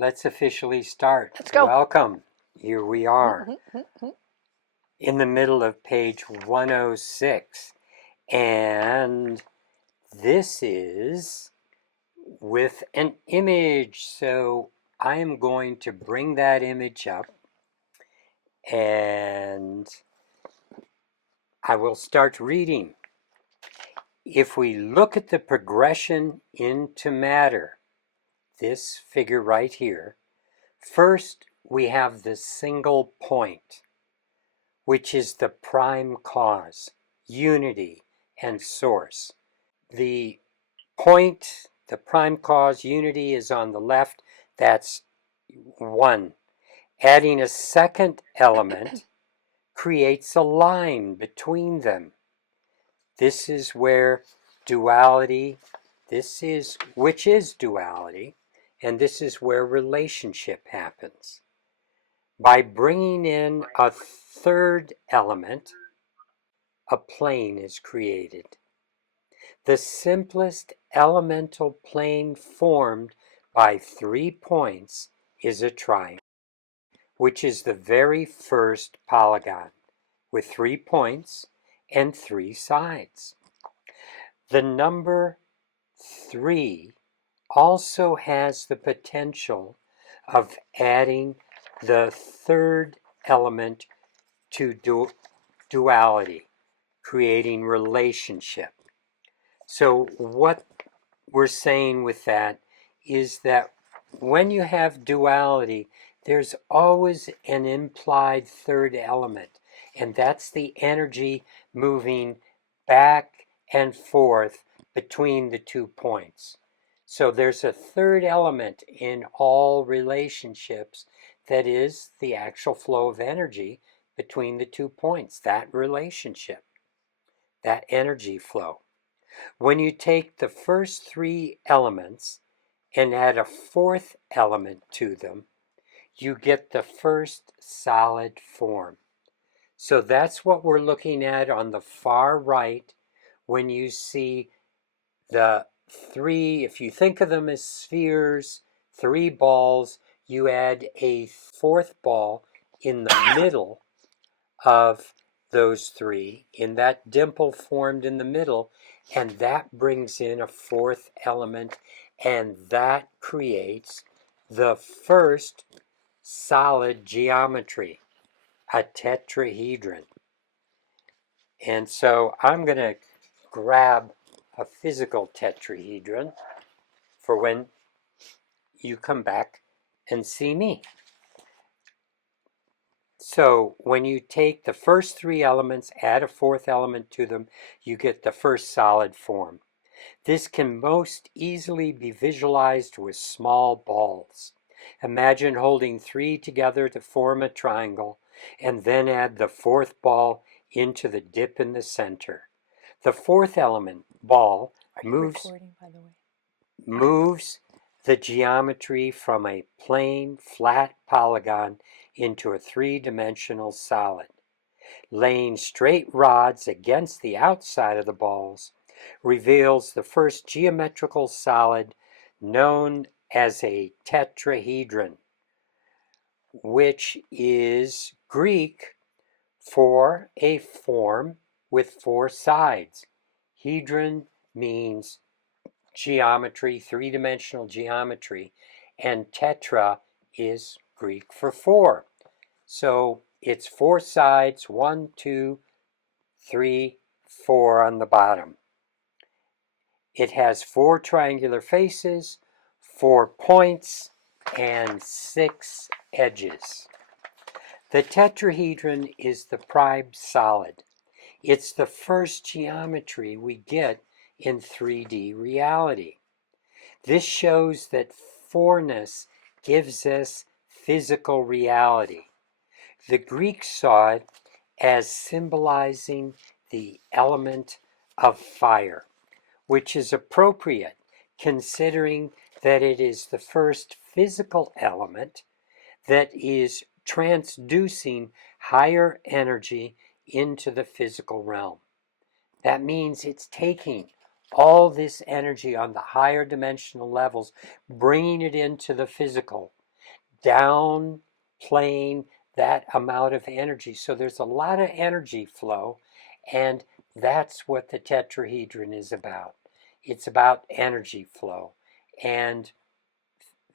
Let's officially start. Let's go. Welcome. Here we are in the middle of page 106. And this is with an image. So I am going to bring that image up and I will start reading. If we look at the progression into matter, this figure right here, first we have the single point, which is the prime cause, unity, and source. The point, the prime cause, unity is on the left, that's 1. Adding a second element creates a line between them. This is where duality, which is duality, and this is where relationship happens. By bringing in a third element, a plane is created. The simplest elemental plane formed by 3 points is a triangle, which is the very first polygon, with 3 points and 3 sides. The number 3 also has the potential of adding the third element to duality, creating relationship. So what we're saying with that is that when you have duality, there's always an implied third element, and that's the energy moving back and forth between the 2 points. So there's a third element in all relationships that is the actual flow of energy between the 2 points, that relationship, that energy flow. When you take the first 3 elements and add a fourth element to them, you get the first solid form. So that's what we're looking at on the far right when you see the 3, if you think of them as spheres, 3 balls, you add a fourth ball in the middle of those 3, in that dimple formed in the middle, and that brings in a fourth element, and that creates the first solid geometry, a tetrahedron. And so I'm going to grab a physical tetrahedron for when you come back and see me. So when you take the first 3 elements, add a fourth element to them, you get the first solid form. This can most easily be visualized with small balls. Imagine holding 3 together to form a triangle, and then add the fourth ball into the dip in the center. The fourth element, ball, moves the geometry from a plain, flat polygon into a 3-dimensional solid. Laying straight rods against the outside of the balls reveals the first geometrical solid known as a tetrahedron, which is Greek for a form with 4 sides. Hedron means geometry, 3-dimensional geometry, and tetra is Greek for 4. So it's 4 sides, 1, 2, 3, 4 on the bottom. It has 4 triangular faces, 4 points, and 6 edges. The tetrahedron is the prime solid. It's the first geometry we get in 3D reality. This shows that 4-ness gives us physical reality. The Greeks saw it as symbolizing the element of fire, which is appropriate considering that it is the first physical element that is transducing higher energy into the physical realm. That means it's taking all this energy on the higher dimensional levels, bringing it into the physical, downplaying that amount of energy. So there's a lot of energy flow, and that's what the tetrahedron is about. It's about energy flow, and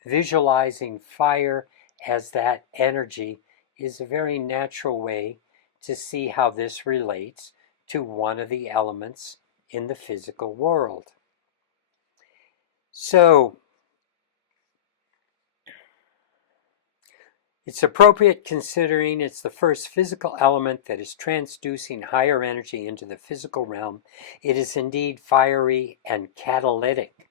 visualizing fire as that energy is a very natural way to see how this relates to one of the elements in the physical world. So, it's appropriate considering it's the first physical element that is transducing higher energy into the physical realm. It is indeed fiery and catalytic,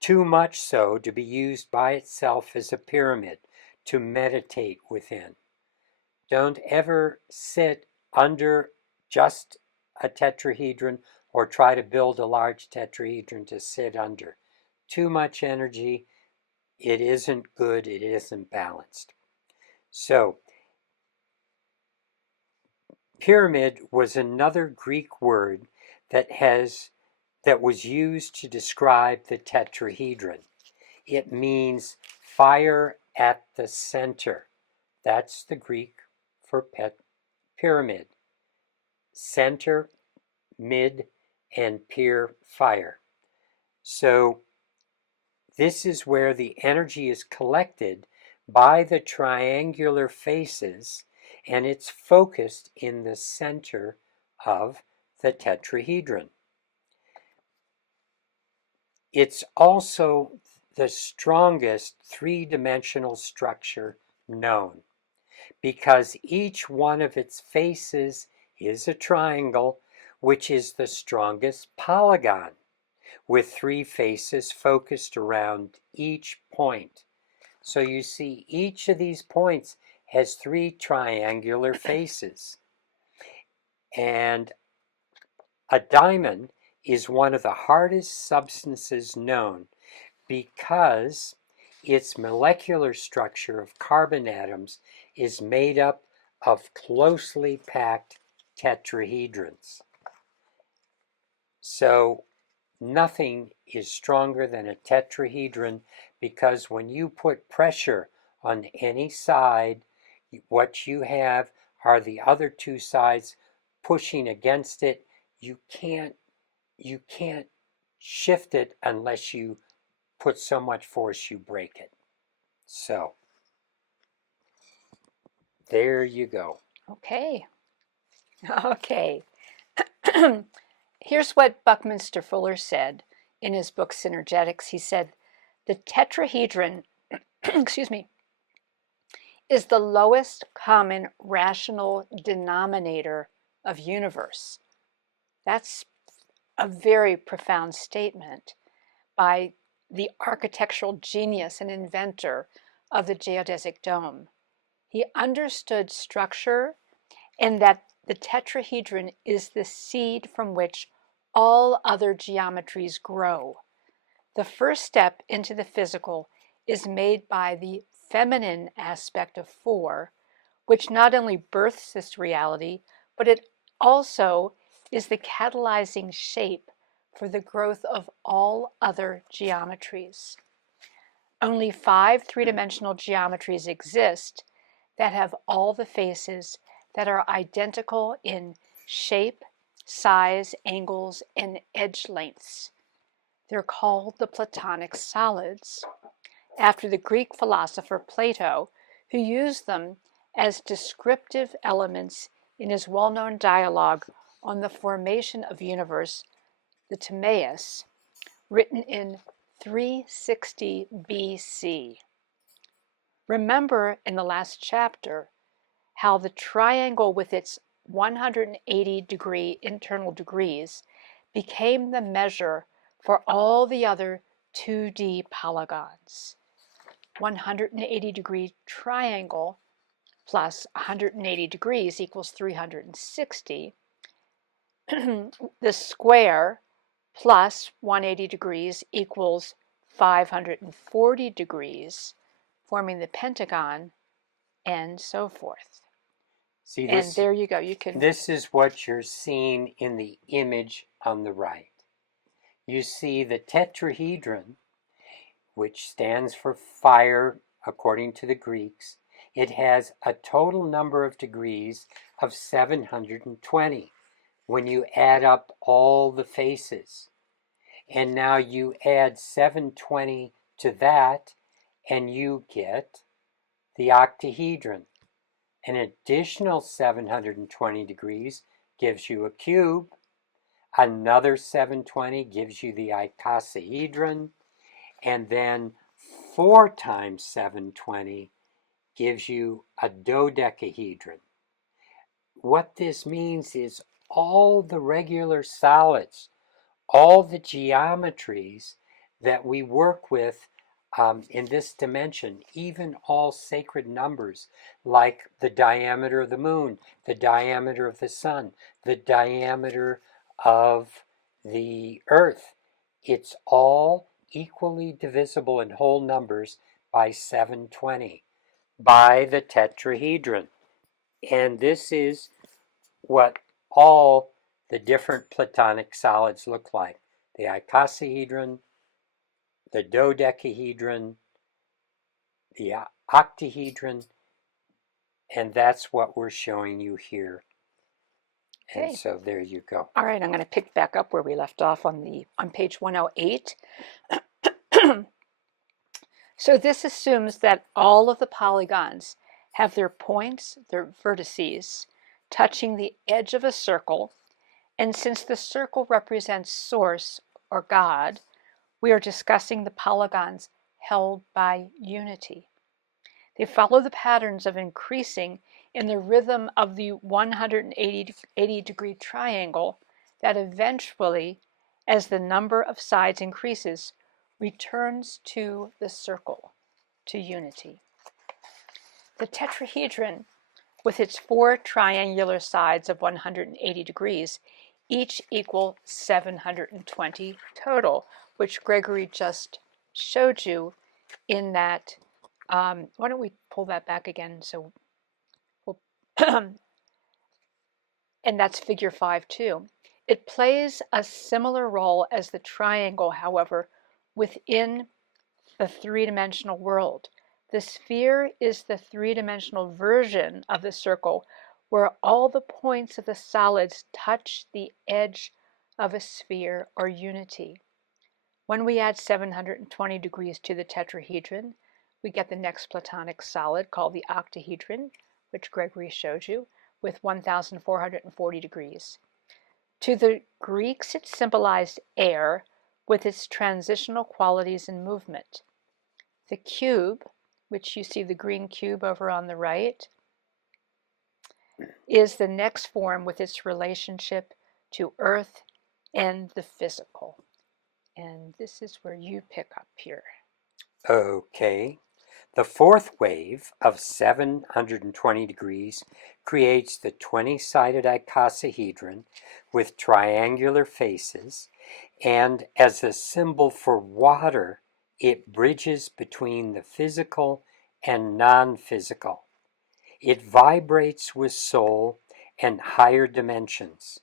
too much so to be used by itself as a pyramid to meditate within. Don't ever sit under just a tetrahedron or try to build a large tetrahedron to sit under. Too much energy, it isn't good, it isn't balanced. So, pyramid was another Greek word that was used to describe the tetrahedron. It means fire at the center. That's the Greek for pyramid. Center, mid, and pier, fire. So this is where the energy is collected by the triangular faces, and it's focused in the center of the tetrahedron. It's also the strongest three-dimensional structure known, because each one of its faces is a triangle, which is the strongest polygon, with three faces focused around each point. So you see each of these points has three triangular faces. And a diamond is one of the hardest substances known because its molecular structure of carbon atoms is made up of closely packed tetrahedrons. So nothing is stronger than a tetrahedron, because when you put pressure on any side, what you have are the other two sides pushing against it. You can't shift it unless you put so much force you break it. So there you go. Okay. Okay. Here's what Buckminster Fuller said in his book Synergetics. He said, the tetrahedron, excuse me, is the lowest common rational denominator of universe. That's a very profound statement by the architectural genius and inventor of the geodesic dome. He understood structure and that the tetrahedron is the seed from which all other geometries grow. The first step into the physical is made by the feminine aspect of 4, which not only births this reality, but it also is the catalyzing shape for the growth of all other geometries. Only 5 three-dimensional geometries exist that have all the faces that are identical in shape, size, angles, and edge lengths. They're called the Platonic solids, after the Greek philosopher Plato, who used them as descriptive elements in his well-known dialogue on the formation of the universe, the Timaeus, written in 360 BC. Remember in the last chapter how the triangle with its 180-degree internal degrees became the measure for all the other 2D polygons. 180-degree triangle plus 180 degrees equals 360. The square plus 180 degrees equals 540 degrees, forming the pentagon, and so forth. See, and there you go. You can. This is what you're seeing in the image on the right. You see the tetrahedron, which stands for fire according to the Greeks, it has a total number of degrees of 720 when you add up all the faces. And now you add 720 to that, and you get the octahedron. An additional 720 degrees gives you a cube. Another 720 gives you the icosahedron. And then 4 times 720 gives you a dodecahedron. What this means is all the regular solids, all the geometries that we work with in this dimension, even all sacred numbers like the diameter of the moon, the diameter of the sun, the diameter of the earth, it's all equally divisible in whole numbers by 720 by the tetrahedron. And this is what all the different Platonic solids look like. The icosahedron, the dodecahedron, the octahedron, and that's what we're showing you here. Okay. And so there you go. All right, I'm going to pick back up where we left off on page 108. So this assumes that all of the polygons have their points, their vertices, touching the edge of a circle, and since the circle represents source or God, we are discussing the polygons held by unity. They follow the patterns of increasing in the rhythm of the 180-degree triangle that eventually, as the number of sides increases, returns to the circle, to unity. The tetrahedron, with its 4 triangular sides of 180 degrees, each equal 720 total, which Gregory just showed you in that. Why don't we pull that back again? So we'll and that's figure 5 too. It plays a similar role as the triangle, however, within the three-dimensional world. The sphere is the three-dimensional version of the circle where all the points of the solids touch the edge of a sphere or unity. When we add 720 degrees to the tetrahedron, we get the next Platonic solid called the octahedron, which Gregory showed you, with 1,440 degrees. To the Greeks, it symbolized air with its transitional qualities and movement. The cube, which you see the green cube over on the right, is the next form with its relationship to earth and the physical. And this is where you pick up here. Okay. The fourth wave of 720 degrees creates the 20-sided icosahedron with triangular faces, and as a symbol for water, it bridges between the physical and non-physical. It vibrates with soul and higher dimensions.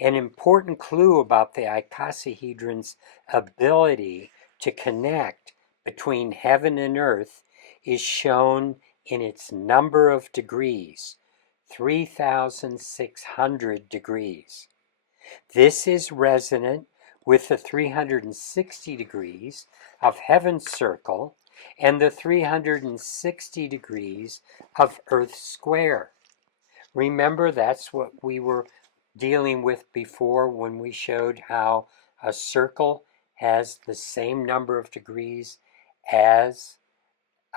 An important clue about the icosahedron's ability to connect between heaven and earth is shown in its number of degrees, 3,600 degrees. This is resonant with the 360 degrees of heaven's circle and the 360 degrees of Earth's square. Remember, that's what we were dealing with before when we showed how a circle has the same number of degrees as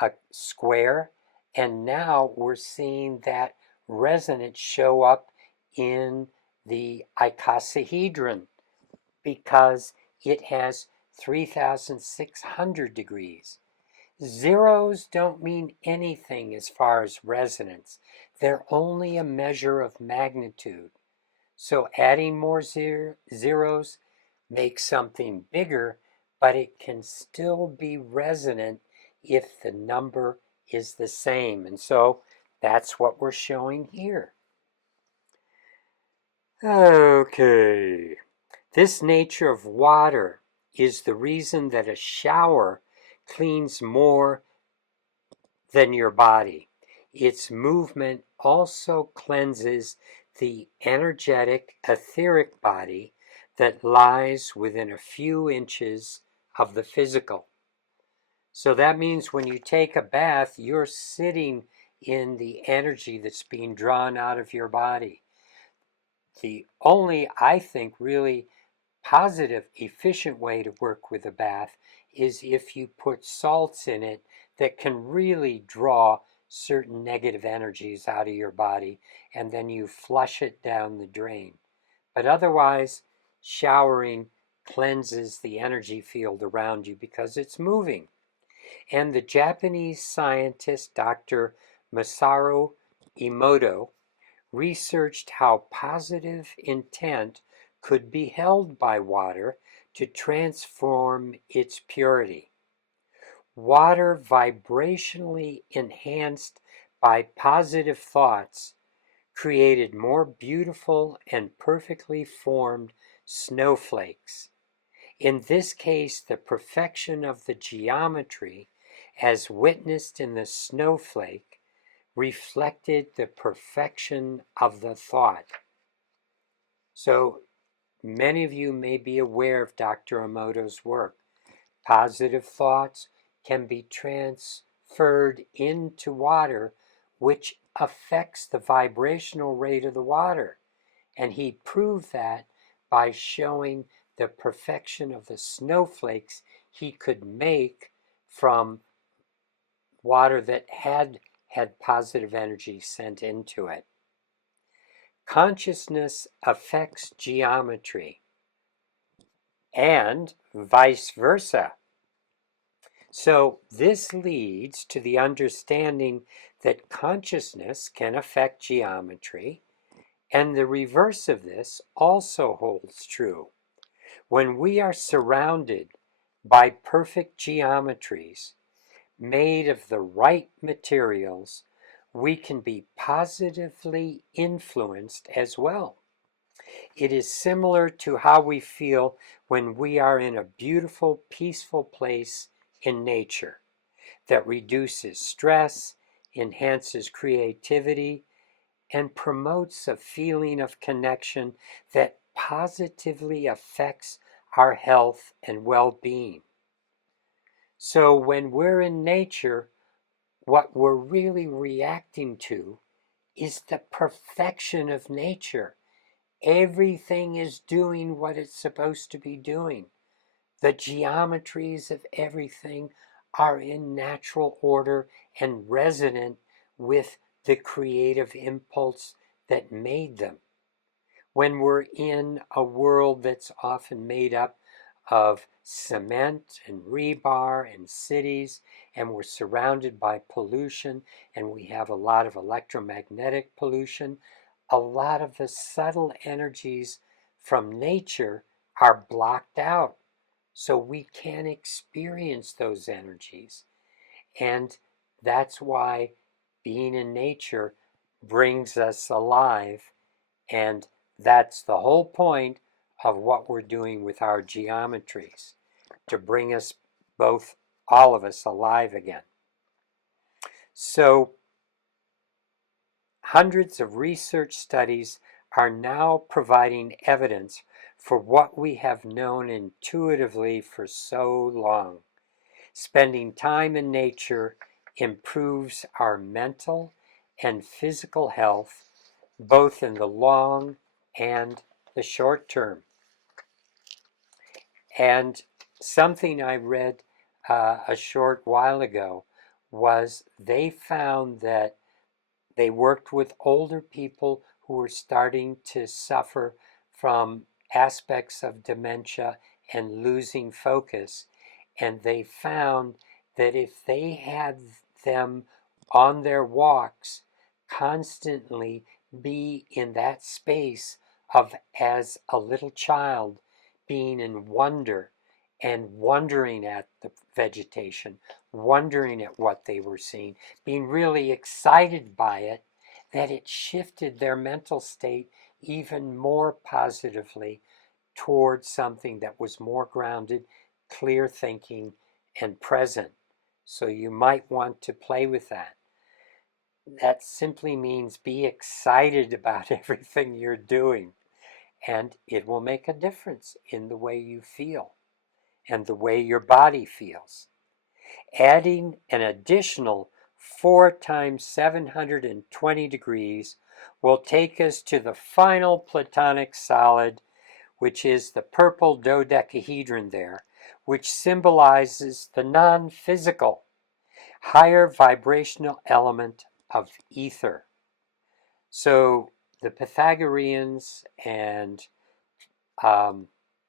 a square, and now we're seeing that resonance show up in the icosahedron because it has 3,600 degrees. Zeros don't mean anything as far as resonance. They're only a measure of magnitude. So adding more zeros makes something bigger, but it can still be resonant if the number is the same. And so that's what we're showing here. Okay. This nature of water is the reason that a shower cleans more than your body. Its movement also cleanses the energetic etheric body that lies within a few inches of the physical. So that means when you take a bath, you're sitting in the energy that's being drawn out of your body. The only, I think, really positive, efficient way to work with a bath is if you put salts in it that can really draw certain negative energies out of your body, and then you flush it down the drain. But otherwise, showering cleanses the energy field around you because it's moving. And the Japanese scientist Dr. Masaru Emoto researched how positive intent could be held by water to transform its purity. Water vibrationally enhanced by positive thoughts created more beautiful and perfectly formed snowflakes. In this case, the perfection of the geometry, as witnessed in the snowflake, reflected the perfection of the thought. So many of you may be aware of Dr. Emoto's work. Positive thoughts can be transferred into water, which affects the vibrational rate of the water. And he proved that by showing the perfection of the snowflakes he could make from water that had positive energy sent into it. Consciousness affects geometry and vice versa. So this leads to the understanding that consciousness can affect geometry, and the reverse of this also holds true. When we are surrounded by perfect geometries made of the right materials, we can be positively influenced as well. It is similar to how we feel when we are in a beautiful, peaceful place in nature that reduces stress, enhances creativity, and promotes a feeling of connection that positively affects our health and well-being. So when we're in nature, what we're really reacting to is the perfection of nature. Everything is doing what it's supposed to be doing. The geometries of everything are in natural order and resonant with the creative impulse that made them. When we're in a world that's often made up of cement and rebar and cities, and we're surrounded by pollution, and we have a lot of electromagnetic pollution, a lot of the subtle energies from nature are blocked out. So we can't experience those energies. And that's why being in nature brings us alive. And that's the whole point of what we're doing with our geometries, to bring us both, all of us, alive again. So hundreds of research studies are now providing evidence for what we have known intuitively for so long. Spending time in nature improves our mental and physical health, both in the long and the short term. And something I read a short while ago was they found that they worked with older people who were starting to suffer from aspects of dementia and losing focus. And they found that if they had them on their walks constantly be in that space of, as a little child, being in wonder and wondering at the vegetation, wondering at what they were seeing, being really excited by it, that it shifted their mental state even more positively towards something that was more grounded, clear thinking, and present. So you might want to play with that. That simply means be excited about everything you're doing, and it will make a difference in the way you feel and the way your body feels. Adding an additional 4 times 720 degrees will take us to the final Platonic solid, which is the purple dodecahedron there, which symbolizes the non-physical, higher vibrational element of ether. So the Pythagoreans and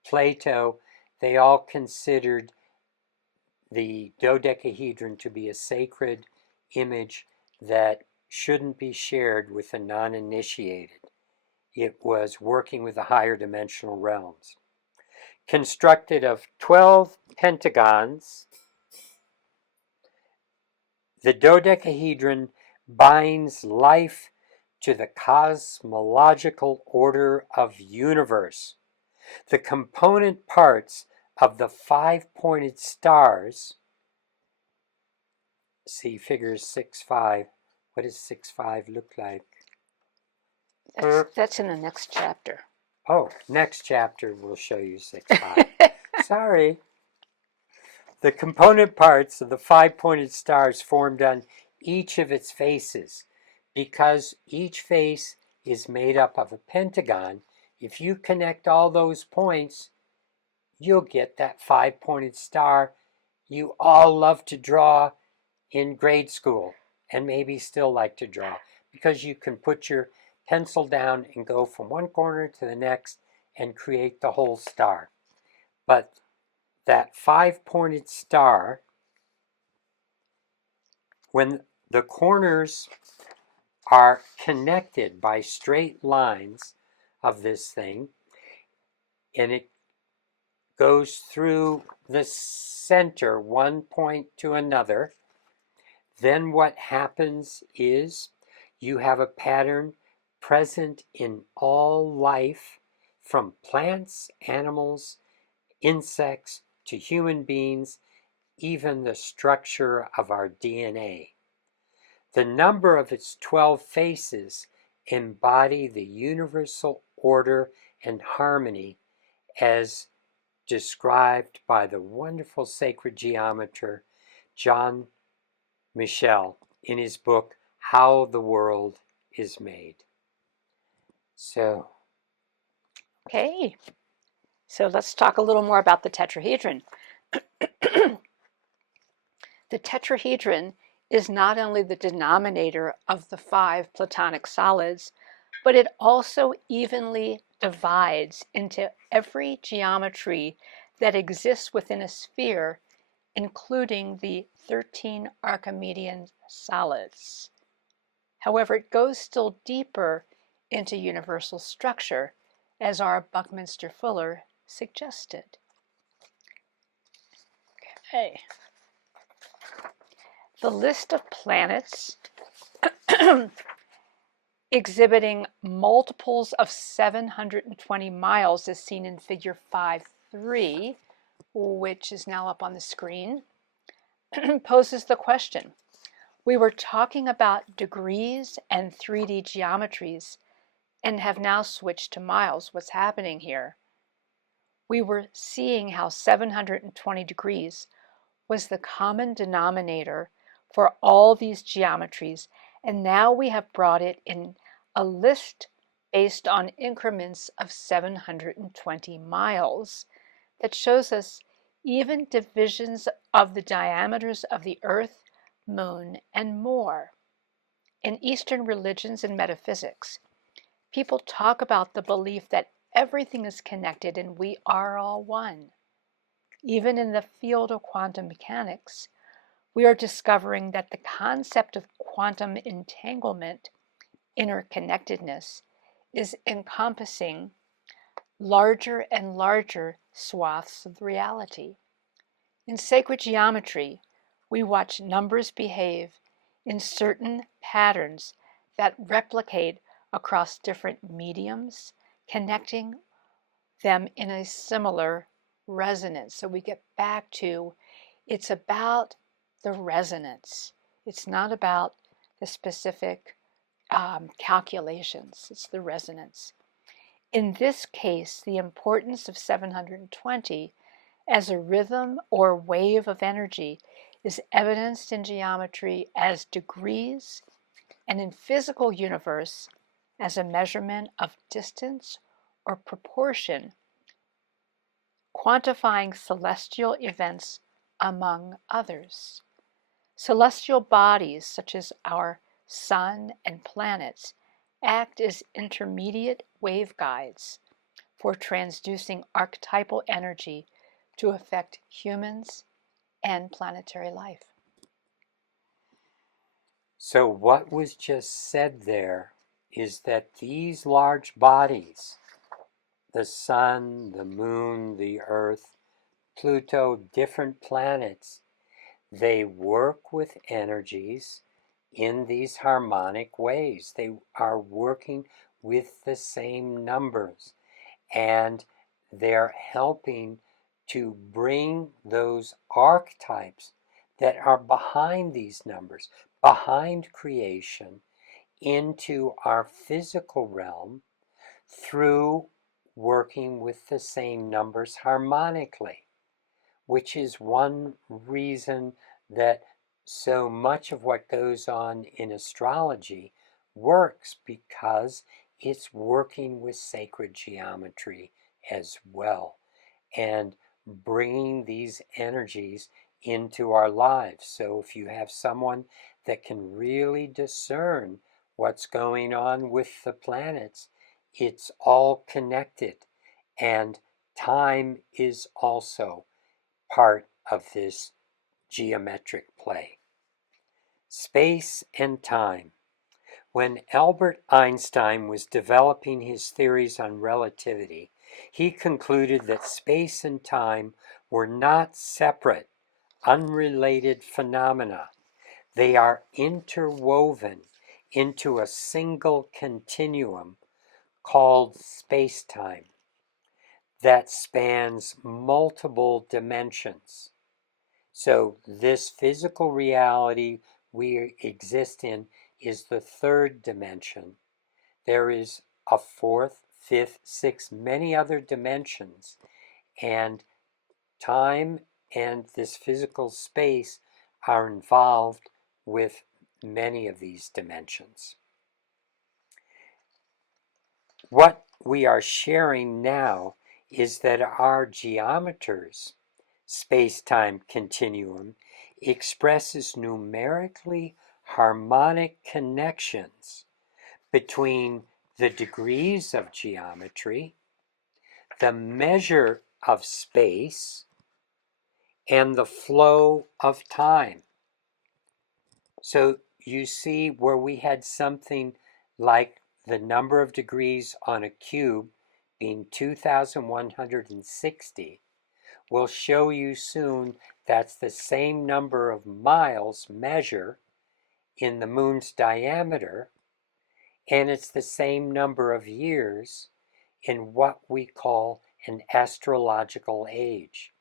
Plato, they all considered the dodecahedron to be a sacred image that shouldn't be shared with the non-initiated. It was working with the higher dimensional realms. Constructed of 12 pentagons, the dodecahedron binds life to the cosmological order of universe. The component parts of the 5-pointed stars, see figures 6-5. What does 6-5 look like? That's in the next chapter. Oh, next chapter will show you 6-5. Sorry. The component parts of the 5-pointed stars formed on each of its faces. Because each face is made up of a pentagon, if you connect all those points, you'll get that 5-pointed star you all love to draw in grade school and maybe still like to draw, because you can put your pencil down and go from one corner to the next and create the whole star. But that 5-pointed star, when the corners are connected by straight lines of this thing, and it goes through the center, one point to another, then what happens is you have a pattern present in all life, from plants, animals, insects, to human beings, even the structure of our DNA. The number of its 12 faces embody the universal order and harmony as described by the wonderful sacred geometer John Michel in his book, How the World is Made. So, Okay, so let's talk a little more about the tetrahedron. The tetrahedron is not only the denominator of the 5 Platonic solids, but it also evenly divides into every geometry that exists within a sphere, including the 13 Archimedean solids. However, it goes still deeper into universal structure, as our Buckminster Fuller suggested. Okay. The list of planets exhibiting multiples of 720 miles is seen in figure 5.3, which is now up on the screen, poses the question. We were talking about degrees and 3D geometries and have now switched to miles. What's happening here? We were seeing how 720 degrees was the common denominator for all these geometries, and now we have brought it in a list based on increments of 720 miles that shows us even divisions of the diameters of the Earth, Moon, and more. In Eastern religions and metaphysics, people talk about the belief that everything is connected and we are all one. Even in the field of quantum mechanics, we are discovering that the concept of quantum entanglement, interconnectedness, is encompassing larger and larger swaths of reality. In sacred geometry, we watch numbers behave in certain patterns that replicate across different mediums, connecting them in a similar resonance. So we get back to it's about the resonance. It's not about the specific calculations, it's the resonance. In this case, the importance of 720 as a rhythm or wave of energy is evidenced in geometry as degrees and in physical universe as a measurement of distance or proportion, quantifying celestial events among others. Celestial bodies such as our sun and planets act as intermediate waveguides for transducing archetypal energy to affect humans and planetary life. So what was just said there is that these large bodies, the sun, the moon, the earth, Pluto, different planets, they work with energies in these harmonic ways. They are working with the same numbers, and they're helping to bring those archetypes that are behind these numbers, behind creation, into our physical realm through working with the same numbers harmonically, which is one reason that so much of what goes on in astrology works, because it's working with sacred geometry as well and bringing these energies into our lives. So if you have someone that can really discern what's going on with the planets, it's all connected, and time is also part of this geometric play. Space and time. When Albert Einstein was developing his theories on relativity, he concluded that space and time were not separate, unrelated phenomena. They are interwoven into a single continuum called space-time that spans multiple dimensions. So this physical reality we exist in is the third dimension. There is a fourth, fifth, sixth, many other dimensions, and time and this physical space are involved with many of these dimensions. What we are sharing now is that our geometers' space-time continuum expresses numerically harmonic connections between the degrees of geometry, the measure of space, and the flow of time. So you see where we had something like the number of degrees on a cube being 2,160. We'll show you soon that's the same number of miles measure in the moon's diameter, and it's the same number of years in what we call an astrological age.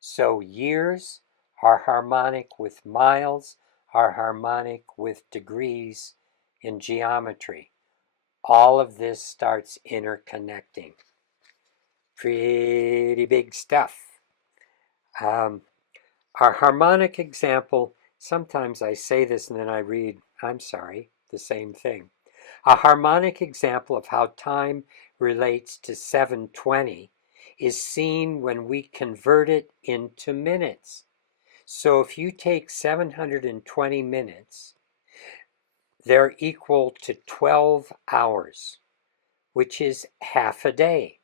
So years are harmonic with miles, are harmonic with degrees in geometry. All of this starts interconnecting. Pretty big stuff. Our harmonic example, sometimes I say this and then I read, I'm sorry, the same thing. A harmonic example of how time relates to 720 is seen when we convert it into minutes. So if you take 720 minutes, they're equal to 12 hours, which is half a day,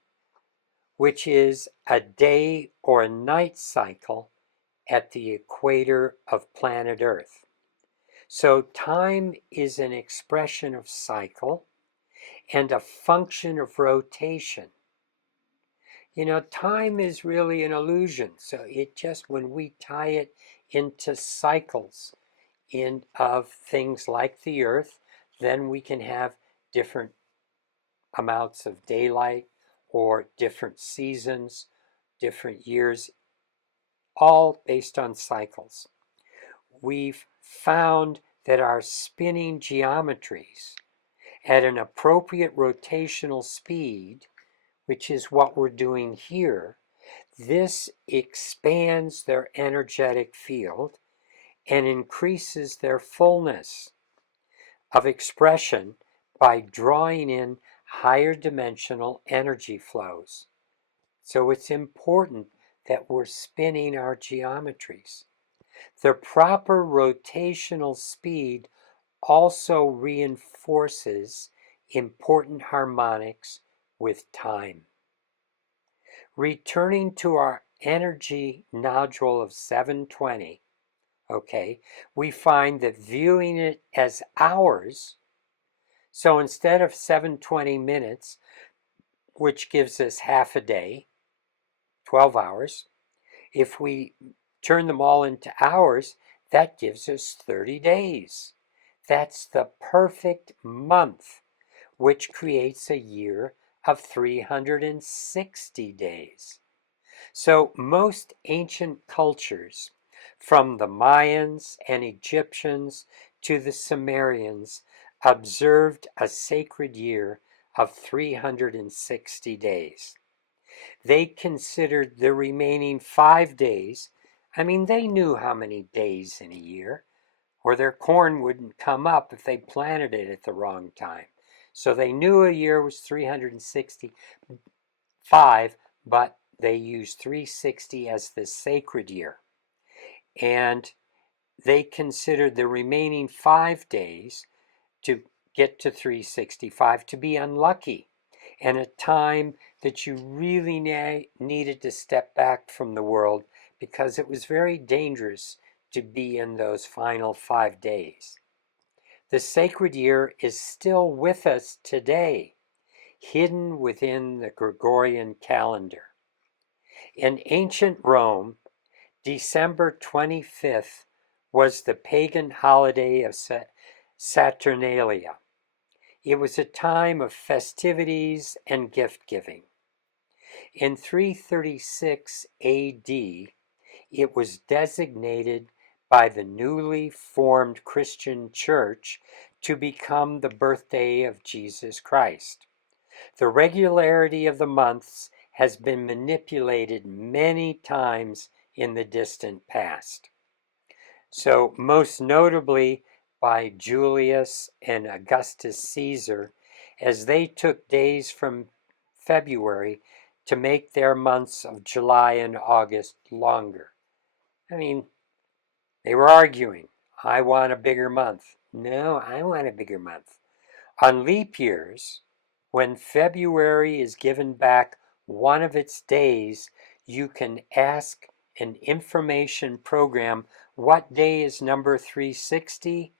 which is a day or a night cycle at the equator of planet Earth. So time is an expression of cycle and a function of rotation. You know, time is really an illusion. So it just, when we tie it into cycles of things like the Earth, then we can have different amounts of daylight or different seasons, different years, all based on cycles. we've found that our spinning geometries at an appropriate rotational speed, which is what we're doing here, this expands their energetic field and increases their fullness of expression by drawing in higher dimensional energy flows. So it's important that we're spinning our geometries. The proper rotational speed also reinforces important harmonics with time. Returning to our energy nodule of 720, okay, we find that viewing it as hours, so instead of 720 minutes, which gives us half a day, 12 hours, if we turn them all into hours, that gives us 30 days. That's the perfect month, which creates a year of 360 days. So most ancient cultures, from the Mayans and Egyptians to the Sumerians, observed a sacred year of 360 days. They considered the remaining 5 days. I mean, they knew how many days in a year, or their corn wouldn't come up if they planted it at the wrong time. So they knew a year was 365, but they used 360 as the sacred year. And they considered the remaining 5 days to get to 365 to be unlucky and a time that you really needed to step back from the world because it was very dangerous to be in those final 5 days. The sacred year is still with us today, hidden within the Gregorian calendar. In ancient Rome, December 25th was the pagan holiday of Saturnalia. It was a time of festivities and gift giving. In 336 AD, it was designated by the newly formed Christian church to become the birthday of Jesus Christ. The regularity of the months has been manipulated many times in the distant past. So, most notably by Julius and Augustus Caesar, as they took days from February to make their months of July and August longer. I mean, they were arguing. I want a bigger month. No, I want a bigger month. On leap years, when February is given back one of its days, you can ask an information program, what day is number 360?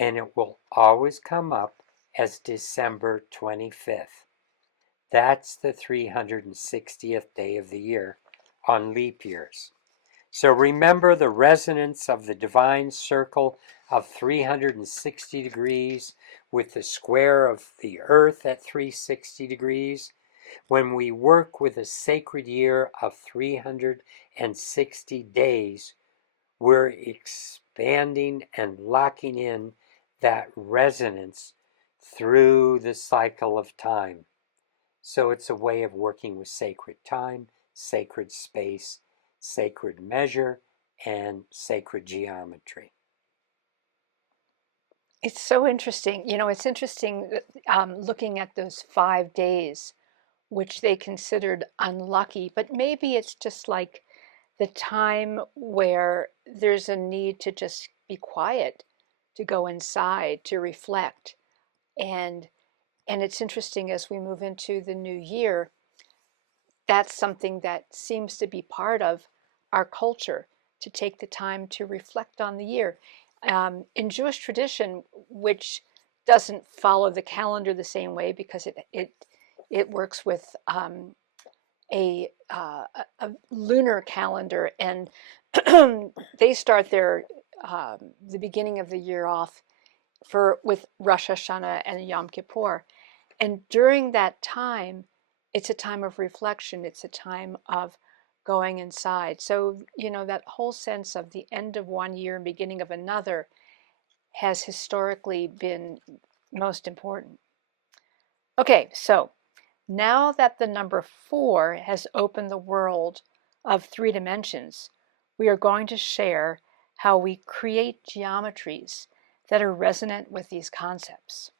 And it will always come up as December 25th. That's the 360th day of the year on leap years. So remember the resonance of the divine circle of 360 degrees with the square of the earth at 360 degrees. When we work with a sacred year of 360 days, we're expanding and locking in that resonance through the cycle of time. So it's a way of working with sacred time, sacred space, sacred measure, and sacred geometry. It's so interesting. It's interesting looking at those 5 days, which they considered unlucky, but maybe it's just like the time where there's a need to just be quiet, to go inside, to reflect. And it's interesting as we move into the new year, that's something that seems to be part of our culture, to take the time to reflect on the year. In Jewish tradition, which doesn't follow the calendar the same way because it works with a lunar calendar, and they start their the beginning of the year off with Rosh Hashanah and Yom Kippur, and during that time, it's a time of reflection. It's a time of going inside. So, that whole sense of the end of one year and beginning of another has historically been most important. Okay, so now that the number 4 has opened the world of 3 dimensions, we are going to share how we create geometries that are resonant with these concepts.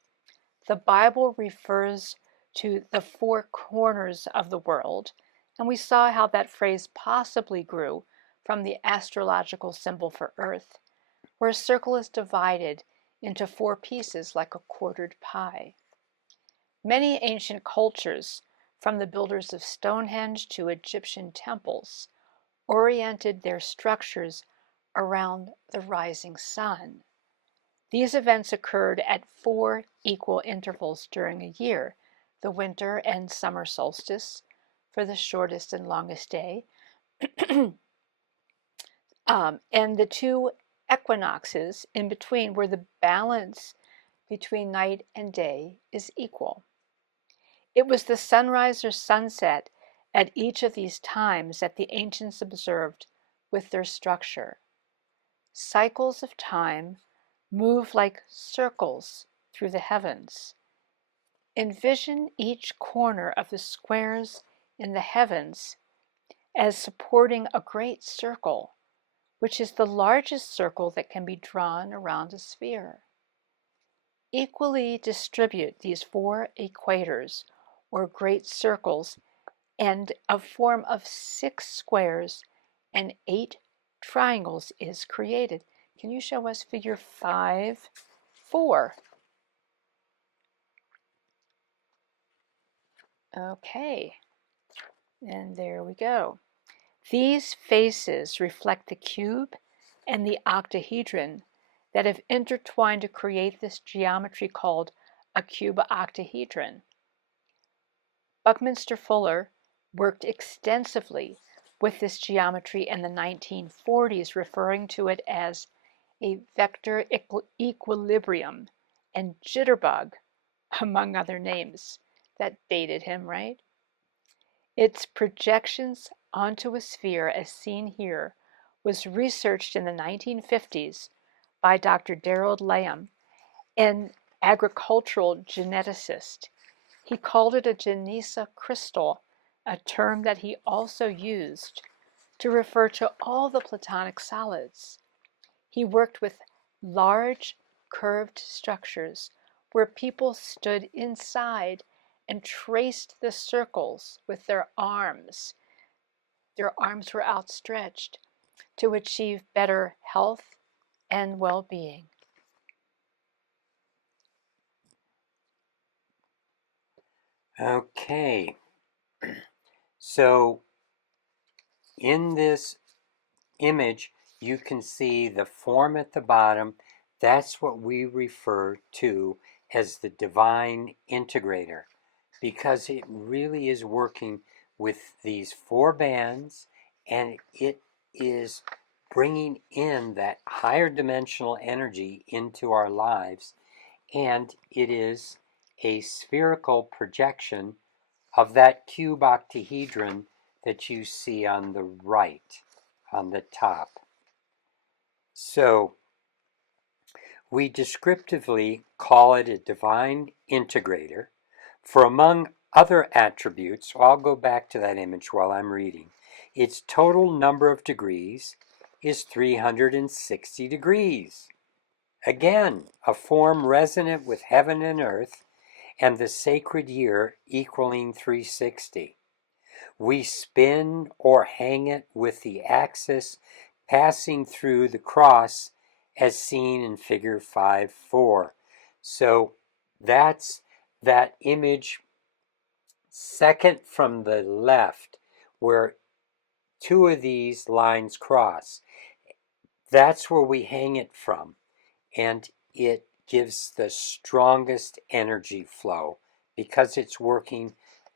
The Bible refers to the 4 corners of the world, and we saw how that phrase possibly grew from the astrological symbol for Earth, where a circle is divided into 4 pieces like a quartered pie. Many ancient cultures, from the builders of Stonehenge to Egyptian temples, oriented their structures around the rising sun. These events occurred at 4 equal intervals during a year: the winter and summer solstice for the shortest and longest day, and the 2 equinoxes in between, where the balance between night and day is equal. It was the sunrise or sunset at each of these times that the ancients observed with their structure. Cycles of time move like circles through the heavens. Envision each corner of the squares in the heavens as supporting a great circle, which is the largest circle that can be drawn around a sphere. Equally distribute these 4 equators, or great circles, and a form of 6 squares and 8 triangles is created. Can you show us figure 5.4? Okay, and there we go. These faces reflect the cube and the octahedron that have intertwined to create this geometry called a cuboctahedron. Buckminster Fuller worked extensively with this geometry in the 1940s, referring to it as a vector equilibrium and jitterbug, among other names. That dated him, right? Its projections onto a sphere, as seen here, was researched in the 1950s by Dr. Daryl Lamb, an agricultural geneticist. He called it a Genesa crystal, a term that he also used to refer to all the Platonic solids. He worked with large, curved structures where people stood inside and traced the circles with their arms. Their arms were outstretched to achieve better health and well-being. Okay, so in this image, you can see the form at the bottom. That's what we refer to as the divine integrator, because it really is working with these 4 bands, and it is bringing in that higher dimensional energy into our lives, and it is a spherical projection of that cube octahedron that you see on the right, on the top. So we descriptively call it a divine integrator, for among other attributes, so I'll go back to that image while I'm reading, its total number of degrees is 360 degrees. Again, a form resonant with heaven and earth, and the sacred year equaling 360. We spin or hang it with the axis passing through the cross as seen in figure 5.4. So that's that image second from the left where 2 of these lines cross. That's where we hang it from, and it gives the strongest energy flow because it's working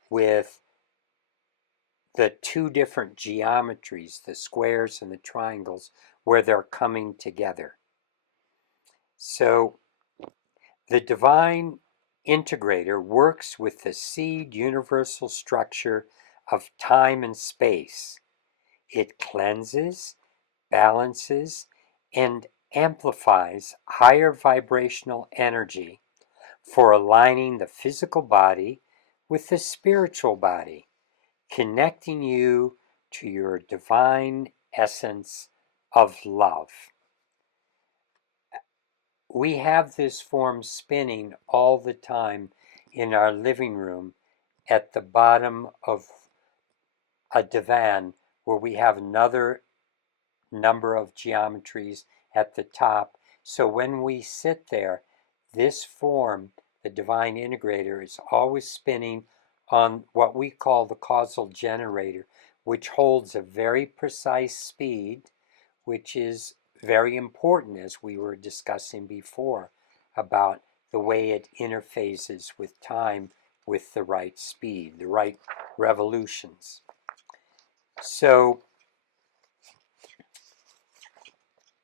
with the 2 different geometries, the squares and the triangles, where they're coming together. So the divine integrator works with the seed universal structure of time and space. It cleanses, balances, and amplifies higher vibrational energy for aligning the physical body with the spiritual body, connecting you to your divine essence of love. We have this form spinning all the time in our living room at the bottom of a divan where we have another number of geometries at the top. So when we sit there, this form, the divine integrator, is always spinning on what we call the causal generator, which holds a very precise speed, which is very important, as we were discussing before, about the way it interfaces with time with the right speed, the right revolutions. So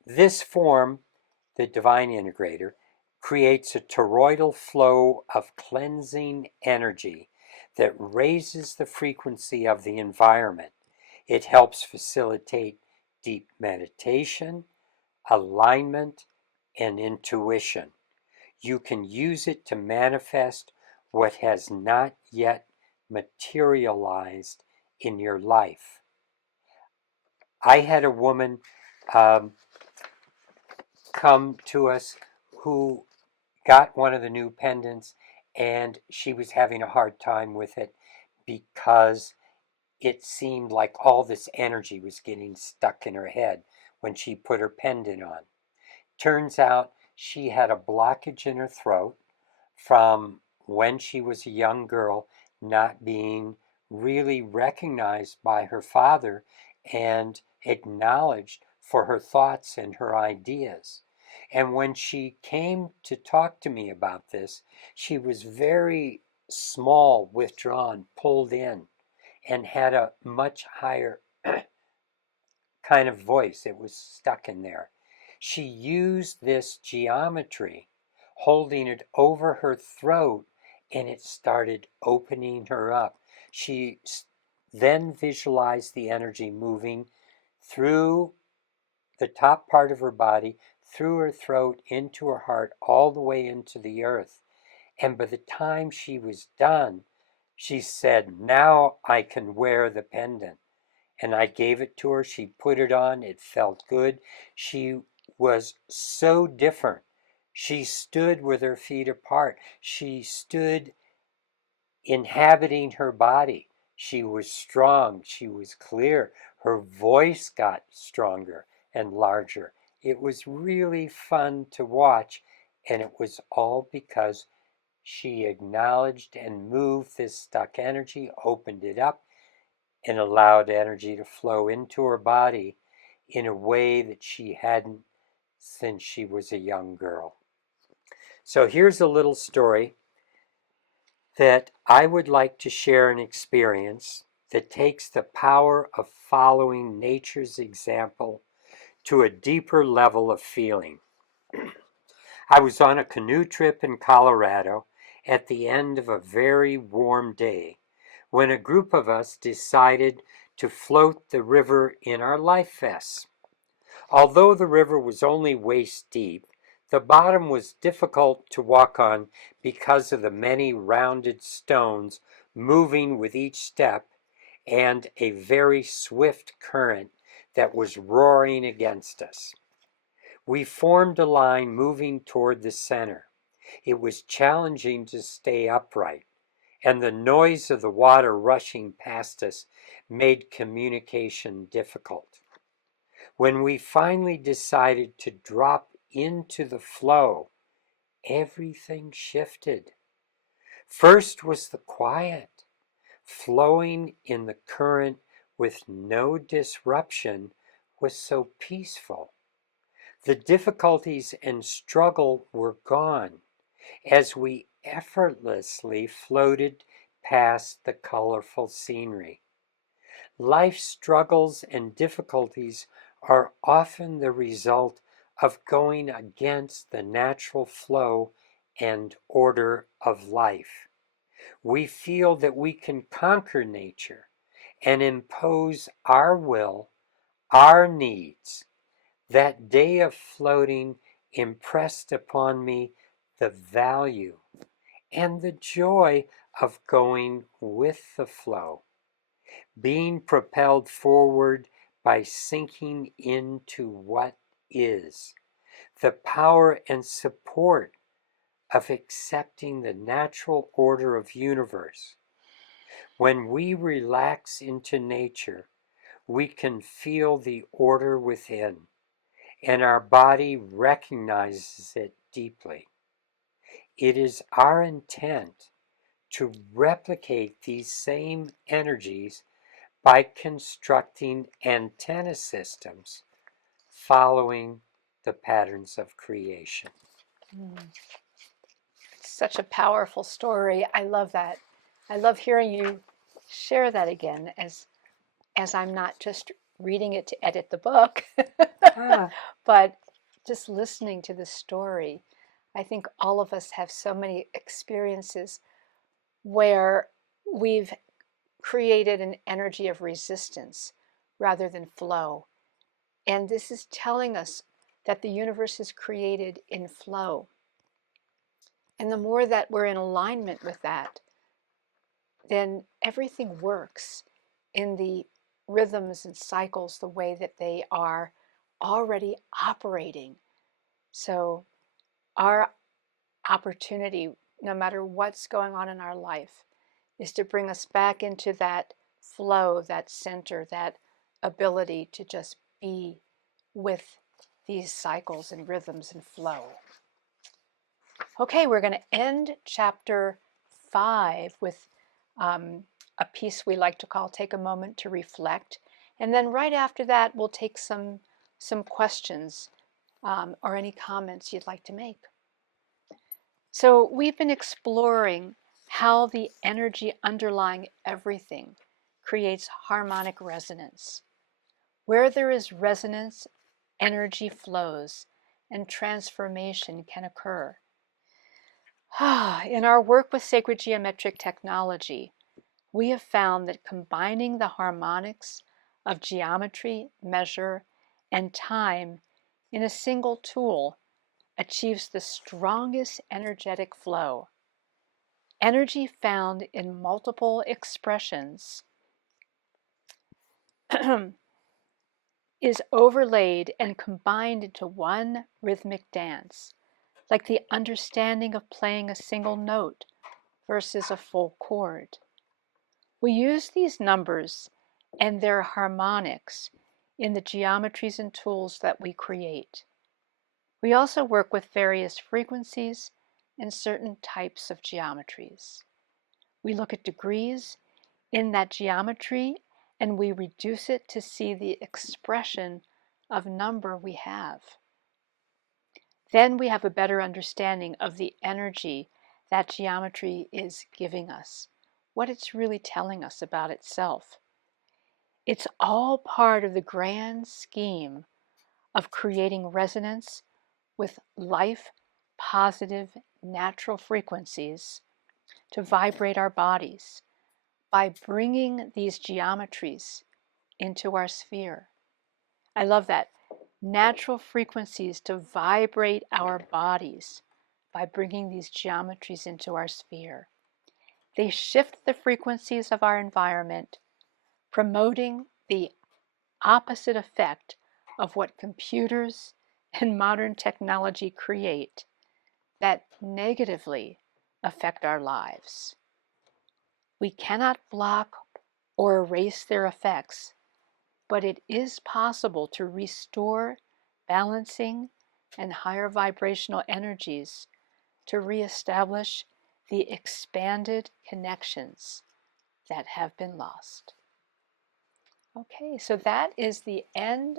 this form, the divine integrator, creates a toroidal flow of cleansing energy that raises the frequency of the environment. It helps facilitate deep meditation, alignment, and intuition. You can use it to manifest what has not yet materialized in your life. I had a woman come to us who got one of the new pendants, and she was having a hard time with it because it seemed like all this energy was getting stuck in her head when she put her pendant on. Turns out she had a blockage in her throat from when she was a young girl, not being really recognized by her father and acknowledged for her thoughts and her ideas. And when she came to talk to me about this, she was very small, withdrawn, pulled in, and had a much higher kind of voice. It was stuck in there. She used this geometry, holding it over her throat, and it started opening her up. She then visualized the energy moving through the top part of her body, through her throat, into her heart, all the way into the earth. And by the time she was done, she said, "Now I can wear the pendant." And I gave it to her. She put it on. It felt good. She was so different. She stood with her feet apart. She stood inhabiting her body. She was strong. She was clear. Her voice got stronger and larger. It was really fun to watch, and it was all because she acknowledged and moved this stuck energy, opened it up, and allowed energy to flow into her body in a way that she hadn't since she was a young girl. So here's a little story that I would like to share, an experience that takes the power of following nature's example to a deeper level of feeling. I was on a canoe trip in Colorado at the end of a very warm day when a group of us decided to float the river in our life vests. Although the river was only waist deep, the bottom was difficult to walk on because of the many rounded stones moving with each step and a very swift current that was roaring against us. We formed a line moving toward the center. It was challenging to stay upright, and the noise of the water rushing past us made communication difficult. When we finally decided to drop into the flow, everything shifted. First was the quiet. Flowing in the current with no disruption was so peaceful. The difficulties and struggle were gone as we effortlessly floated past the colorful scenery. Life's struggles and difficulties are often the result of going against the natural flow and order of life. We feel that we can conquer nature and impose our will our needs. That day of floating impressed upon me the value and the joy of going with the flow, being propelled forward by sinking into what is, the power and support of accepting the natural order of universe. When we relax into nature, we can feel the order within, and our body recognizes it deeply. It is our intent to replicate these same energies by constructing antenna systems following the patterns of creation. Such a powerful story. I love that. I love hearing you share that again as I'm not just reading it to edit the book, but just listening to the story. I think all of us have so many experiences where we've created an energy of resistance rather than flow. And this is telling us that the universe is created in flow. And the more that we're in alignment with that, then everything works in the rhythms and cycles the way that they are already operating. So, our opportunity, no matter what's going on in our life, is to bring us back into that flow, that center, that ability to just be with these cycles and rhythms and flow. Okay, we're going to end chapter 5 with a piece we like to call Take a Moment to Reflect. And then right after that, we'll take some questions or any comments you'd like to make. So we've been exploring how the energy underlying everything creates harmonic resonance. Where there is resonance, energy flows and transformation can occur. In our work with sacred geometric technology, we have found that combining the harmonics of geometry, measure, and time in a single tool achieves the strongest energetic flow. Energy found in multiple expressions is overlaid and combined into one rhythmic dance, like the understanding of playing a single note versus a full chord. We use these numbers and their harmonics in the geometries and tools that we create. We also work with various frequencies and certain types of geometries. We look at degrees in that geometry and we reduce it to see the expression of number we have. Then we have a better understanding of the energy that geometry is giving us, what it's really telling us about itself. It's all part of the grand scheme of creating resonance with life, positive, natural frequencies to vibrate our bodies by bringing these geometries into our sphere. I love that. Natural frequencies to vibrate our bodies by bringing these geometries into our sphere. They shift the frequencies of our environment, promoting the opposite effect of what computers and modern technology create that negatively affect our lives. We cannot block or erase their effects, but it is possible to restore balancing and higher vibrational energies to reestablish the expanded connections that have been lost. Okay, so that is the end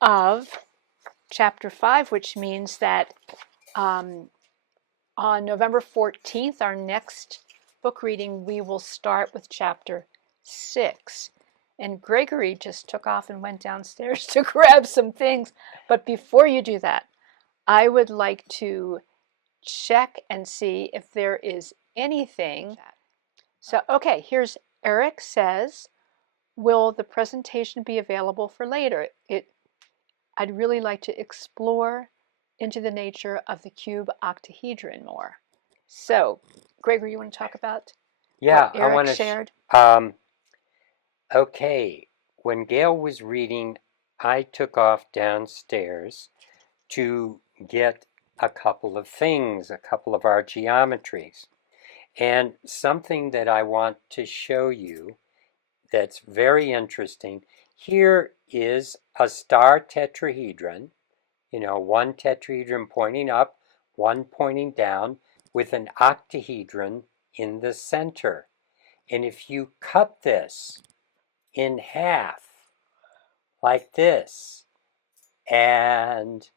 of chapter 5, which means that on November 14th, our next book reading, we will start with chapter 6. And Gregory just took off and went downstairs to grab some things. But before you do that, I would like to check and see if there is anything. So, okay, here's Eric says, will the presentation be available for later? I'd really like to explore into the nature of the cube octahedron more. So, Gregory, you want to talk about Yeah, what Eric shared? Okay, when Gail was reading, I took off downstairs to get a couple of things, a couple of our geometries. And something that I want to show you that's very interesting. Here is a star tetrahedron, one tetrahedron pointing up, one pointing down, with an octahedron in the center. And if you cut this in half, like this, and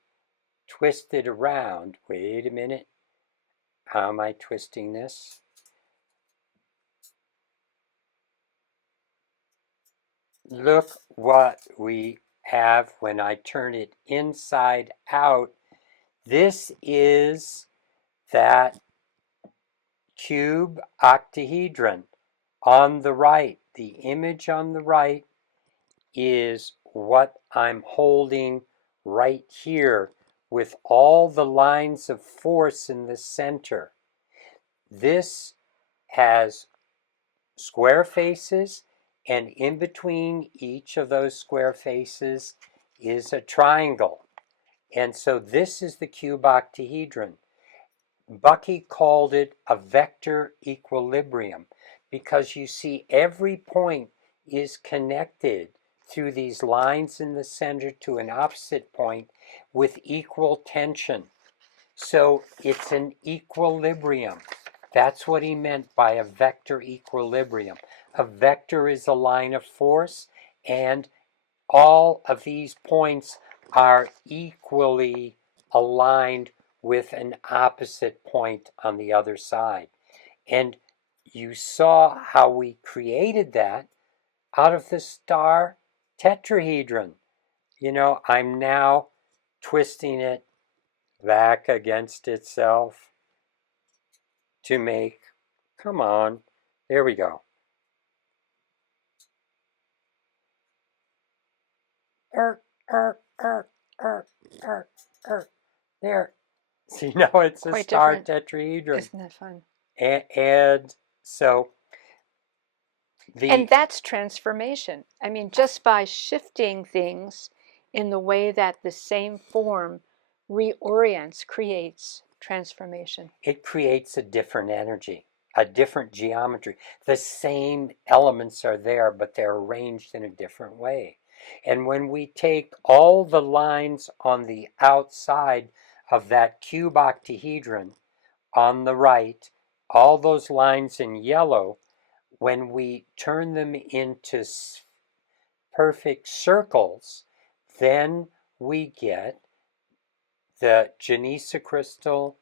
twist it around, wait a minute, how am I twisting this? Look what we have when I turn it inside out. This is that cube octahedron on the right. The image on the right is what I'm holding right here with all the lines of force in the center. This has square faces, and in between each of those square faces is a triangle. And so this is the cube octahedron. Bucky called it a vector equilibrium because you see every point is connected through these lines in the center to an opposite point with equal tension. So it's an equilibrium. That's what he meant by a vector equilibrium. A vector is a line of force, and all of these points are equally aligned with an opposite point on the other side. And you saw how we created that out of the star tetrahedron. I'm now twisting it back against itself to make, come on, there we go. There. See, now it's a Quite star different. tetrahedron. Isn't that fun? And so And that's transformation. I mean, just by shifting things in the way that the same form reorients creates transformation. it creates a different energy, a different geometry. The same elements are there, but they're arranged in a different way. And when we take all the lines on the outside of that cube octahedron on the right, all those lines in yellow, when we turn them into perfect circles, then we get the Janissa crystal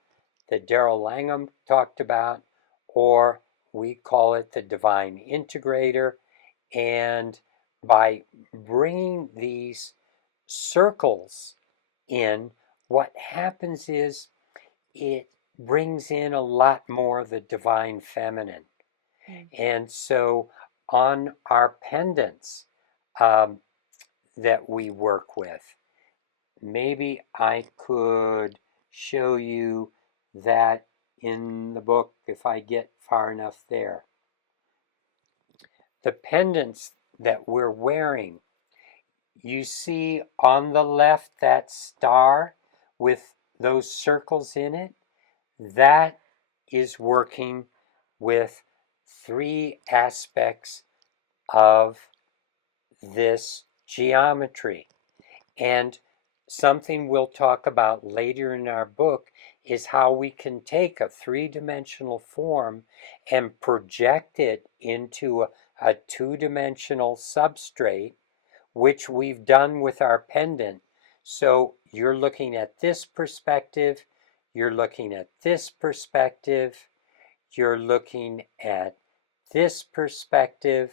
that Daryl Langham talked about, or we call it the divine integrator. And by bringing these circles in, what happens is it brings in a lot more of the divine feminine. And so on our pendants that we work with, maybe I could show you that in the book if I get far enough there. The pendants that we're wearing, you see on the left that star with those circles in it, that is working with 3 aspects of this geometry. And something we'll talk about later in our book is how we can take a 3-dimensional form and project it into a 2-dimensional substrate, which we've done with our pendant. So you're looking at this perspective, you're looking at this perspective, you're looking at this perspective,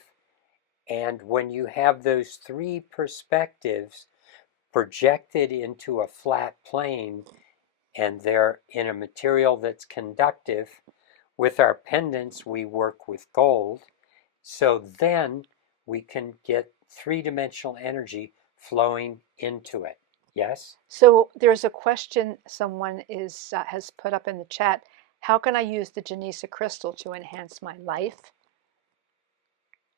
and when you have those 3 perspectives projected into a flat plane, and they're in a material that's conductive, with our pendants we work with gold, so then we can get three-dimensional energy flowing into it. Yes? So there's a question someone has put up in the chat. How can I use the Janisa crystal to enhance my life?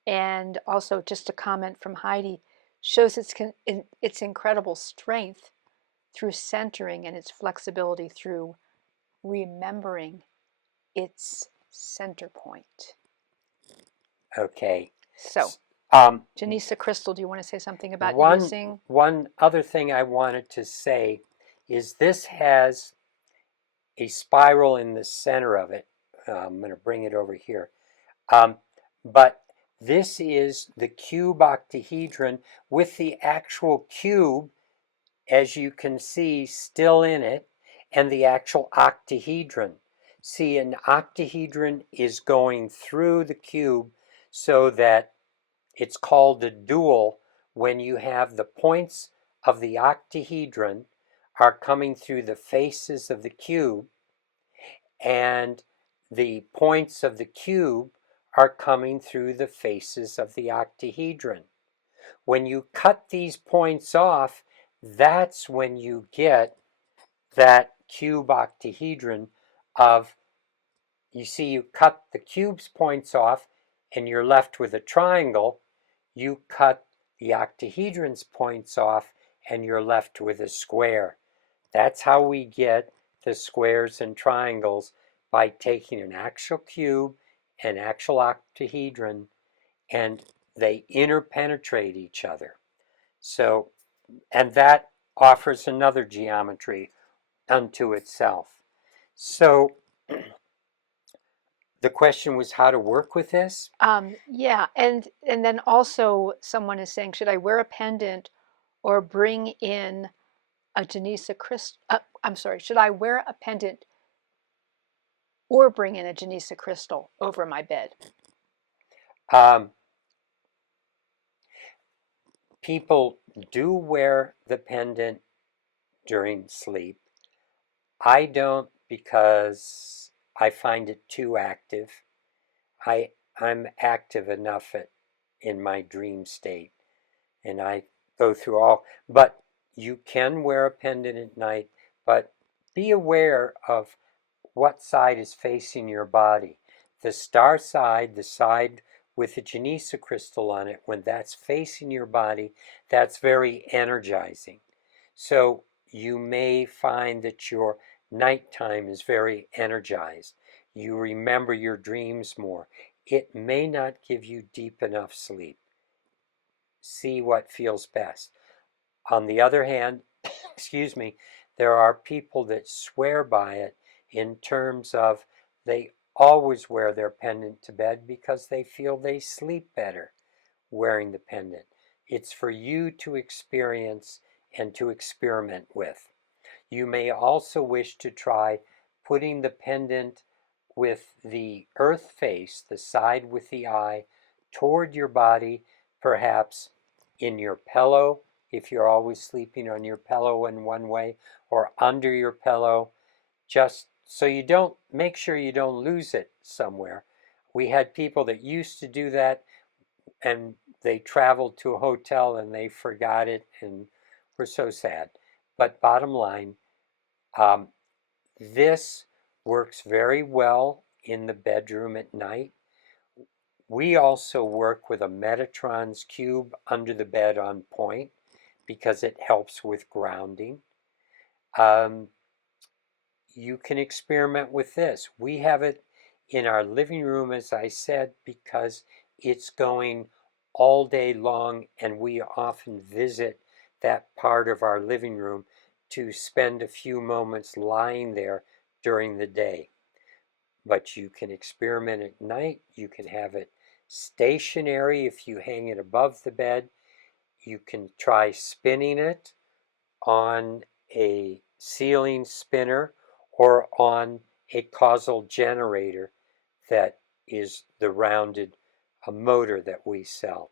And also, just a comment from Heidi, shows its incredible strength through centering and its flexibility through remembering its center point. Okay. So, Um, Janisa crystal, do you want to say something about one, using? one other thing I wanted to say is this has a spiral in the center of it. I'm going to bring it over here. But this is the cube octahedron with the actual cube, as you can see, still in it, and the actual octahedron. See, an octahedron is going through the cube so that it's called a dual when you have the points of the octahedron are coming through the faces of the cube, and the points of the cube are coming through the faces of the octahedron. When you cut these points off, that's when you get that cube octahedron of, you see, you cut the cube's points off and you're left with a triangle. You cut the octahedron's points off and you're left with a square. That's how we get the squares and triangles, by taking an actual cube, an actual octahedron, and they interpenetrate each other. So, and that offers another geometry unto itself. So the question was how to work with this. Yeah, and then also someone is saying, should I wear a pendant or bring in a Janisa crystal? I'm sorry, should I wear a pendant or bring in a Janisa crystal over my bed? Um, people do wear the pendant during sleep. I don't, because I find it too active. I'm active enough in my dream state, and I go through all. But you can wear a pendant at night, but be aware of what side is facing your body. The star side, the side with the Janisa crystal on it, when that's facing your body, that's very energizing. So you may find that your nighttime is very energized. You remember your dreams more. It may not give you deep enough sleep. See what feels best. On the other hand, excuse me, there are people that swear by it in terms of they always wear their pendant to bed because they feel they sleep better wearing the pendant. It's for you to experience and to experiment with. You may also wish to try putting the pendant with the earth face, the side with the eye, toward your body, perhaps in your pillow, if you're always sleeping on your pillow in one way, or under your pillow, just so you don't, make sure you don't lose it somewhere. We had people that used to do that, and they traveled to a hotel and they forgot it and were so sad. But bottom line, this works very well in the bedroom at night. We also work with a Metatron's cube under the bed on point because it helps with grounding. You can experiment with this. We have it in our living room, as I said, because it's going all day long, and we often visit that part of our living room to spend a few moments lying there during the day. But you can experiment at night. You can have it stationary if you hang it above the bed. You can try spinning it on a ceiling spinner or on a causal generator that is the rounded motor that we sell.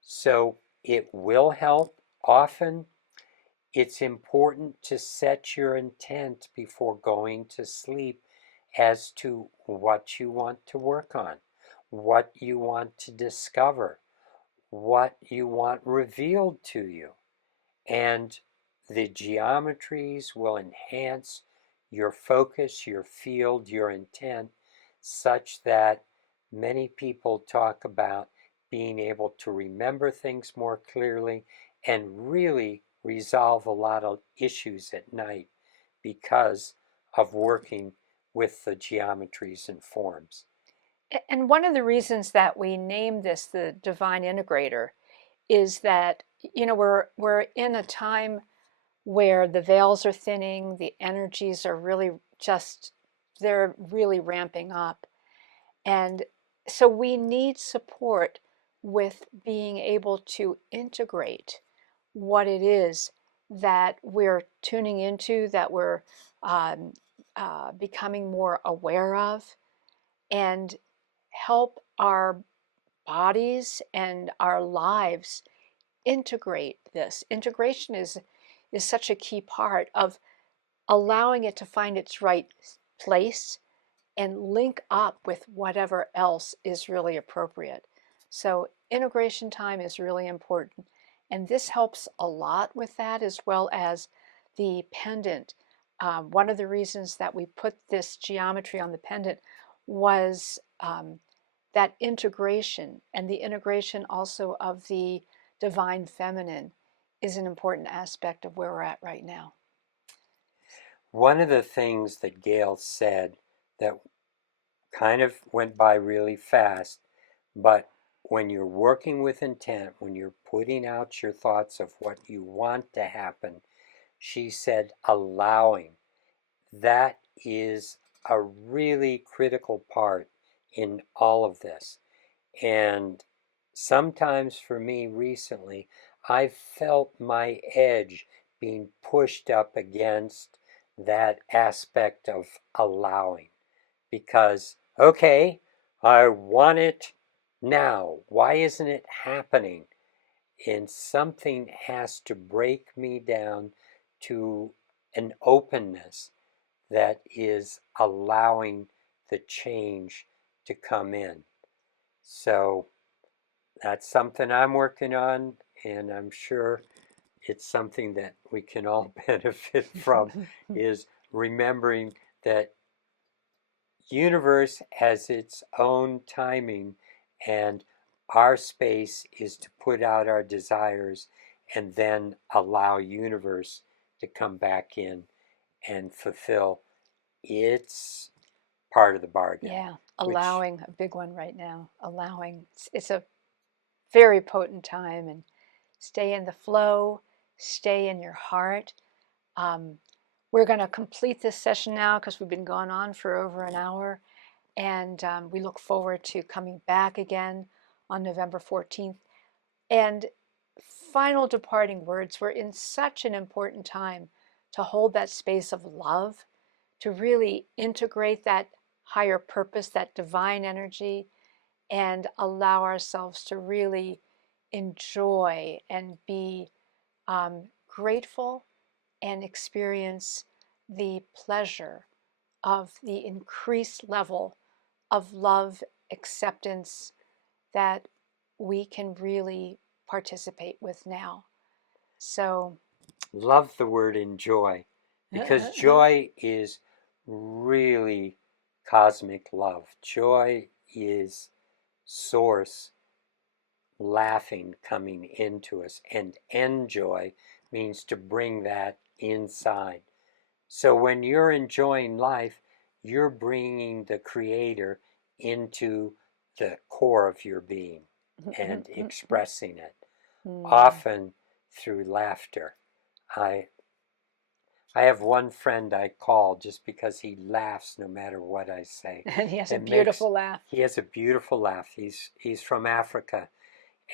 So it will help. Often it's important to set your intent before going to sleep as to what you want to work on, what you want to discover, what you want revealed to you. And the geometries will enhance your focus, your field, your intent, such that many people talk about being able to remember things more clearly and really resolve a lot of issues at night because of working with the geometries and forms. And one of the reasons that we named this the Divine Integrator is that, we're in a time where the veils are thinning, the energies are really they're really ramping up. And so we need support with being able to integrate what it is that we're tuning into, that we're um, becoming more aware of, and help our bodies and our lives integrate this. Integration is such a key part of allowing it to find its right place and link up with whatever else is really appropriate. So integration time is really important. And this helps a lot with that, as well as the pendant. One of the reasons that we put this geometry on the pendant was that integration, and the integration also of the divine feminine is an important aspect of where we're at right now. One of the things that Gail said that kind of went by really fast, but when you're working with intent, when you're putting out your thoughts of what you want to happen, she said allowing. That is a really critical part in all of this. And sometimes for me recently, I've felt my edge being pushed up against that aspect of allowing. Because, okay, I want it now. Why isn't it happening? And something has to break me down to an openness that is allowing the change to come in. So that's something I'm working on, and I'm sure it's something that we can all benefit from, is remembering that universe has its own timing, and our space is to put out our desires and then allow universe to come back in and fulfill its part of the bargain. Yeah, Which, allowing, a big one right now. Allowing. It's a very potent time, and stay in the flow, stay in your heart. Um, we're going to complete this session now because we've been going on for over an hour, and we look forward to coming back again on November 14th. And final departing words, we're in such an important time to hold that space of love, to really integrate that higher purpose, that divine energy, and allow ourselves to really enjoy and be grateful and experience the pleasure of the increased level of love, acceptance that we can really participate with now. So, love the word enjoy, because joy is really cosmic love. Joy is source laughing coming into us, and enjoy means to bring that inside. So when you're enjoying life, you're bringing the creator into the core of your being and expressing it, often through laughter. I I have one friend I call just because he laughs no matter what I say. and he has a It makes beautiful laugh. He has a beautiful laugh. He's from Africa,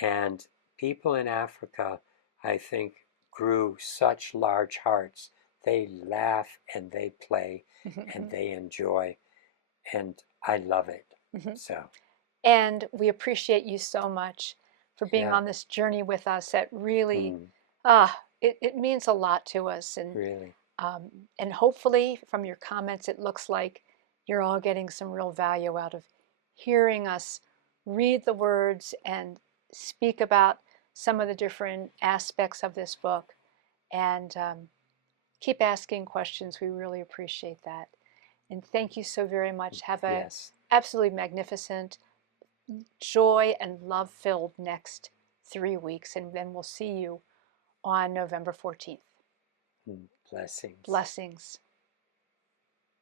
and people in Africa, I think, grew such large hearts. They laugh and they play and they enjoy, and I love it. So, And we appreciate you so much for being yeah, on this journey with us. That really, mm, it means a lot to us. really. And hopefully, from your comments, it looks like you're all getting some real value out of hearing us read the words and speak about some of the different aspects of this book, and keep asking questions. We really appreciate that. And thank you so very much. Have a Yes. absolutely magnificent, joy and love-filled next 3 weeks, and then we'll see you on November 14th. Blessings. Blessings.